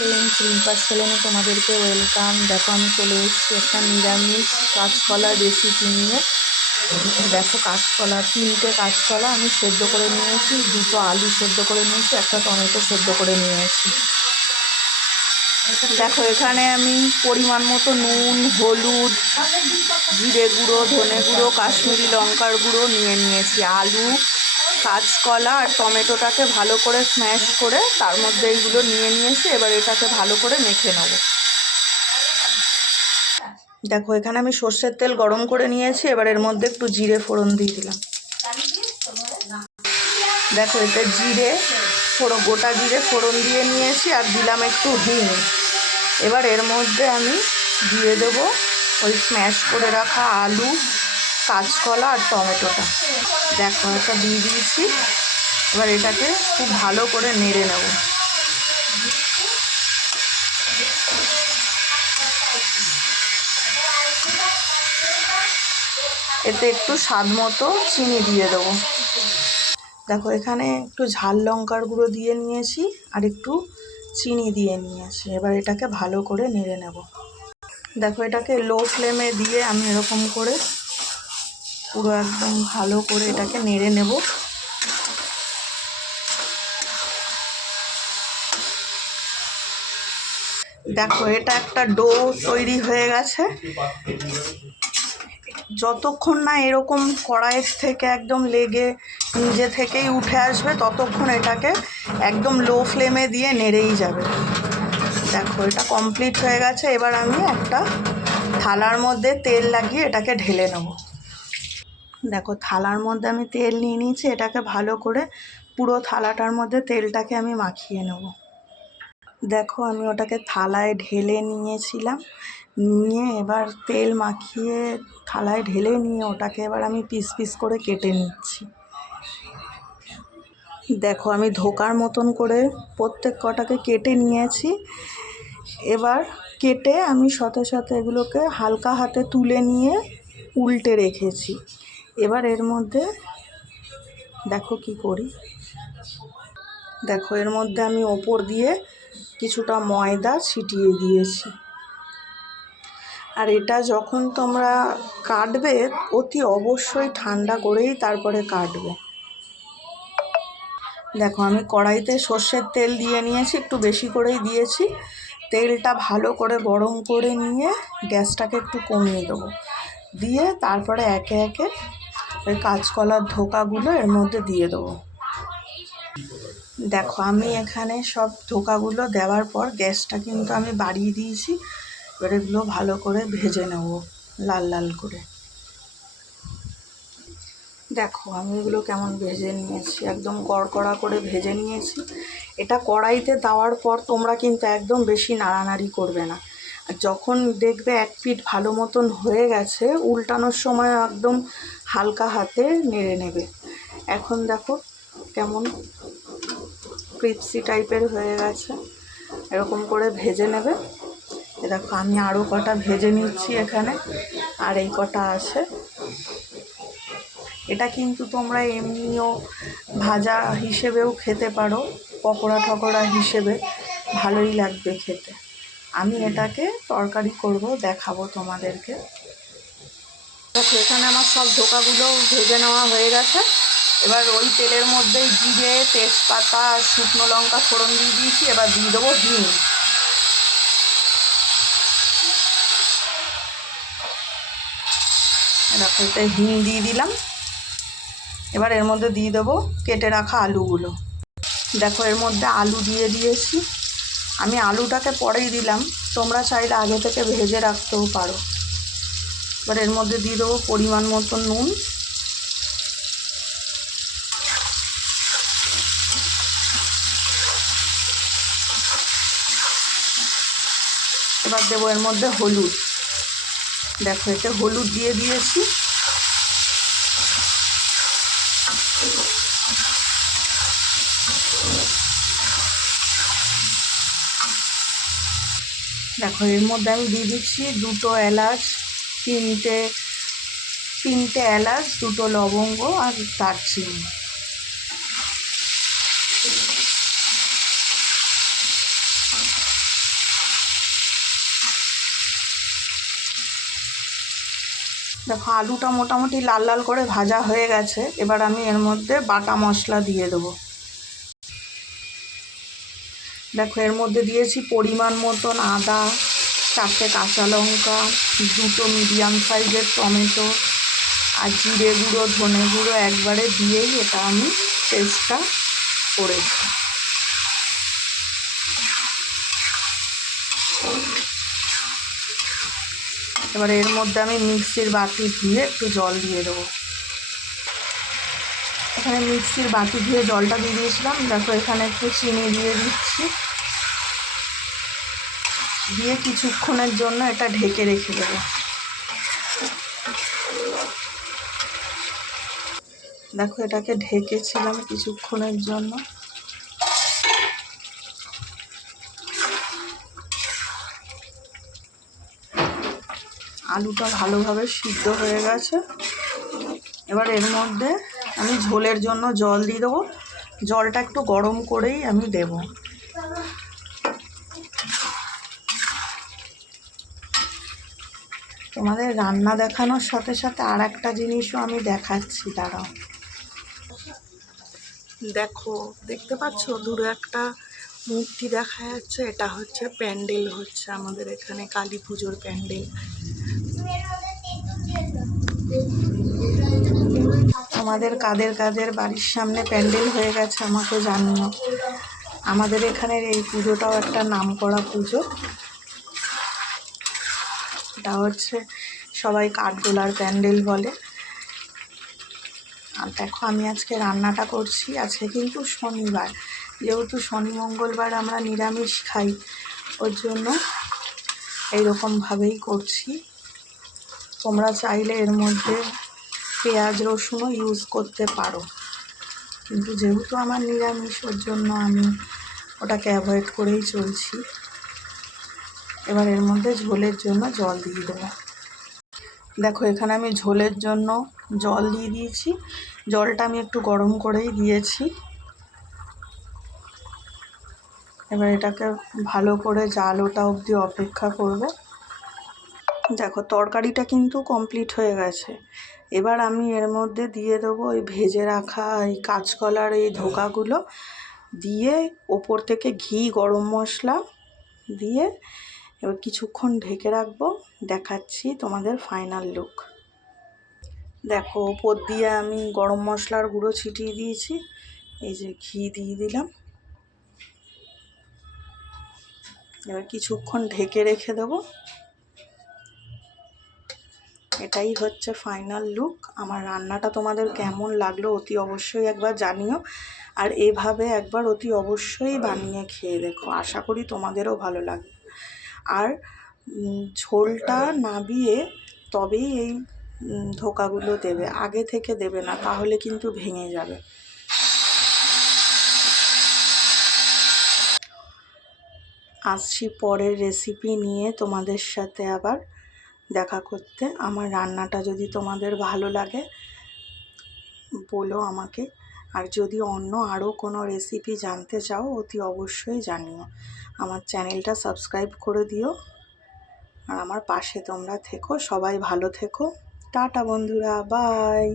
Friends, রিম্পার চ্যানেলে তোমাদেরকে welcome. দেখো আমি চলে এসেছি একটা নিরামিষ কাঁচকলার রেসিপি নিয়ে। দেখো কাঁচকলা, 3টে কাঁচকলা আমি সেদ্ধ করে নিয়েছি, 2টো আলু সেদ্ধ করে নিয়েছি, একটা টমেটো সেদ্ধ করে নিয়েছি। দেখো এখানে আমি পরিমাণ মতো নুন, হলুদ, জিরে গুঁড়ো, ধনে গুঁড়ো, কাশ্মীরি লঙ্কার গুঁড়ো নিয়ে নিয়েছি। আলু, কাঁচকলা আর টমেটোটাকে ভালো করে স্ম্যাশ করে তার মধ্যে এইগুলো নিয়ে নিয়েছি। এবার এটাকে ভালো করে মেখে নেব। দেখো এখানে আমি সর্ষের তেল গরম করে নিয়েছি, এবার এর মধ্যে একটু জিরে ফোড়ন দিয়ে দিলাম। দেখো এটা গোটা জিরে ফোড়ন দিয়ে নিয়েছি আর দিলাম একটু হিং। এবার এর মধ্যে আমি দিয়ে দেব ওই স্ম্যাশ করে রাখা আলু, কাঁচকলা আর টমেটোটা। দেখো এটা দিয়ে দিয়েছি। এবার এটাকে খুব ভালো করে নেড়ে নেব। এতে একটু স্বাদ মতো চিনি দিয়ে দেবো। দেখো এখানে একটু ঝাল লঙ্কার গুঁড়ো দিয়ে নিয়েছি আর একটু চিনি দিয়ে নিয়েছি। এবার এটাকে ভালো করে নেড়ে নেব। দেখো এটাকে লো ফ্লেমে দিয়ে আমি এরকম করে পুরো একদম ভালো করে এটাকে নেড়ে নেব। দেখো এটা একটা ডো তৈরি হয়ে গেছে। যতক্ষণ না এরকম কড়াইয়ের থেকে একদম লেগে নিজে থেকেই উঠে আসবে ততক্ষণ এটাকে একদম লো ফ্লেমে দিয়ে নেড়েই যাবে। দেখো এটা কমপ্লিট হয়ে গেছে। এবার আমি একটা থালার মধ্যে তেল লাগিয়ে এটাকে ঢেলে নেব। দেখো থালার মধ্যে আমি তেল নিয়ে নিয়েছি। এটাকে ভালো করে পুরো থালাটার মধ্যে তেলটাকে আমি মাখিয়ে নেব। দেখো আমি ওটাকে থালায় ঢেলে নিয়েছিলাম, নিয়ে এবার তেল মাখিয়ে থালায় ঢেলে নিয়ে ওটাকে এবার আমি পিস পিস করে কেটে নিচ্ছি। দেখো আমি ধোকার মতন করে প্রত্যেক কটাকে কেটে নিয়েছি। এবার কেটে আমি সাথে সাথে এগুলোকে হালকা হাতে তুলে নিয়ে উল্টে রেখেছি। এবার এর মধ্যে দেখো কি করি। দেখো এর মধ্যে আমি ওপর দিয়ে কিছুটা ময়দা ছিটিয়ে দিয়েছি। আর এটা যখন তোমরা কাটবে অতি অবশ্যই ঠান্ডা করেই তারপরে কাটবে। দেখো আমি কড়াইতে সর্ষের তেল দিয়ে নিয়েছি, একটু বেশি করেই দিয়েছি। তেলটা ভালো করে গরম করে নিয়ে গ্যাসটাকে একটু কমিয়ে দেবো, দিয়ে তারপরে একে একে ওই কাঁচকলার ধোকাগুলো এর মধ্যে দিয়ে দেবো। দেখো আমি এখানে সব ধোকাগুলো দেওয়ার পর গ্যাসটা কিন্তু আমি বাড়িয়ে দিয়েছি। এবার এগুলো ভালো করে ভেজে নেব লাল লাল করে। দেখো আমি এগুলো কেমন ভেজে নিয়েছি, একদম কড়কড়া করে ভেজে নিয়েছি। এটা কড়াইতে দেওয়ার পর তোমরা কিন্তু একদম বেশি নাড়ানাড়ি করবে না। আর যখন দেখবে এক পিঠ ভালো মতন হয়ে গেছে, উল্টানোর সময় একদম হালকা হাতে নেড়ে নেবে। এখন দেখো কেমন ক্রিপসি টাইপের হয়ে গেছে, এরকম করে ভেজে নেবে। দেখো আমি আরও কটা ভেজে নিচ্ছি এখানে, আর এই কটা আছে। এটা কিন্তু তোমরা এমনিও ভাজা হিসেবেও খেতে পারো, পকোড়া টকোড়া হিসেবে ভালোই লাগবে খেতে। আমি এটাকে তরকারি করব, দেখাবো তোমাদেরকে। দেখো এখানে আমার সব ধোকাগুলো ভেজে নেওয়া হয়ে গেছে। এবার ওই তেলের মধ্যেই জিরে, তেজপাতা আর শুকনো লঙ্কা ফোড়ন দিয়ে দিয়েছি। এবার দিয়ে দেবো হিং। দেখো এতে হিং দিয়ে দিলাম। এবার এর মধ্যে দিয়ে দেবো কেটে রাখা আলুগুলো। দেখো এর মধ্যে আলু দিয়ে দিয়েছি। আমি আলুটাকে পরেই দিলাম, তোমরা চাইলে আগে থেকে ভেজে রাখতেও পারো। এবার এর মধ্যে দিয়ে দেবো পরিমাণ মতো নুন। এবার দেবো এর মধ্যে হলুদ। দেখো এতে হলুদ দিয়ে দিয়েছি। দেখো এর মধ্যে আমি দিয়ে দিচ্ছি 2টো এলাচ, তিনটে এলাচ, 2টো লবঙ্গ আর দারচিনি। দেখো আলুটা মোটামুটি লাল লাল করে ভাজা হয়ে গেছে। এবার আমি এর মধ্যে বাটা মশলা দিয়ে দেবো। দেখো এর মধ্যে দিয়েছি পরিমাণ মতন আদা, 4টে কাঁচা লঙ্কা, 2টো মিডিয়াম সাইজের টমেটো, আর জিরে গুঁড়ো, ধনে গুঁড়ো একবারে দিয়েই এটা আমি পেস্টটা করেছি। এবার এর মধ্যে আমি মিক্সির বাটি ধুয়ে একটু জল দিয়ে দেবো। এখানে মিক্সির বাটি ধুয়ে জলটা দিয়ে দিয়েছিলাম। দেখো এখানে একটু চিনি দিয়ে দিচ্ছি, দিয়ে কিছুক্ষণের জন্য এটা ঢেকে রেখে দেবো। দেখো এটাকে ঢেকেছিলাম কিছুক্ষণের জন্য। আলুটা ভালোভাবে সিদ্ধ হয়ে গেছে। এবার এর মধ্যে আমি ঝোলের জন্য জল দিয়ে দেবো। জলটা একটু গরম করেই আমি দেব। তোমাদের রান্না দেখানোর সাথে সাথে আর একটা জিনিসও আমি দেখাচ্ছি, দাঁড়াও। দেখো দেখতে পাচ্ছ দূরে একটা মূর্তি দেখা যাচ্ছে, এটা হচ্ছে প্যান্ডেল হচ্ছে আমাদের এখানে কালী পুজোর প্যান্ডেল। তোমাদের কাদের কাদের বাড়ির সামনে প্যান্ডেল হয়ে গেছে আমাকে জানিও। আমাদের এখানের এই পুজোটাও একটা নামকরা পুজো। এটা হচ্ছে সবাই কাঠগোলার প্যান্ডেল বলে। আর দেখো আমি আজকে রান্নাটা করছি, আজকে কিন্তু শনিবার, যেহেতু শনি মঙ্গলবার আমরা নিরামিষ খাই, ওর জন্য এইরকমভাবেই করছি। তোমরা চাইলে এর মধ্যে পেঁয়াজ রসুনও ইউজ করতে পারো, কিন্তু যেহেতু আমার নিরামিষ ওর জন্য আমি ওটাকে অ্যাভয়েড করেই চলছি। এবার এর মধ্যে ঝোলের জন্য জল দিয়ে দেবো। দেখো এখানে আমি ঝোলের জন্য জল দিয়ে দিয়েছি। জলটা আমি একটু গরম করেই দিয়েছি। এবার এটাকে ভালো করে জাল ওঠা অবধি অপেক্ষা করব। দেখো তরকারিটা কিন্তু কমপ্লিট হয়ে গেছে। এবার আমি এর মধ্যে দিয়ে দেবো ওই ভেজে রাখা এই কাঁচকলার এই ধোকাগুলো দিয়ে, ওপর থেকে ঘি, গরম মশলা দিয়ে এবার কিছুক্ষণ ঢেকে রাখবো। দেখাচ্ছি তোমাদের ফাইনাল লুক। দেখো ওপর দিয়ে আমি গরম মশলার গুঁড়ো ছিটিয়ে দিয়েছি, এই যে ঘি দিয়ে দিলাম। এবার কিছুক্ষণ ঢেকে রেখে দেবো। এটাই হচ্ছে ফাইনাল লুক। আমার রান্নাটা তোমাদের কেমন লাগলো অতি অবশ্যই একবার জানিও, আর এভাবে একবার অতি অবশ্যই বানিয়ে খেয়ে দেখো, আশা করি তোমাদেরও ভালো লাগবে। আর ঝোলটা নাবিয়ে তবেই এই ধোকাগুলো দেবে, আগে থেকে দেবে না, তাহলে কিন্তু ভেঙে যাবে। আসছি পরের রেসিপি নিয়ে তোমাদের সাথে আবার দেখা করতে। আমার রান্নাটা যদি তোমাদের ভালো লাগে বলো আমাকে, আর যদি অন্য আরও কোনো রেসিপি জানতে চাও অতি অবশ্যই জানিও। আমার চ্যানেলটা সাবস্ক্রাইব করে দিও, আর আমার পাশে তোমরা থেকো। সবাই ভালো থেকো। টাটা বন্ধুরা, বাই।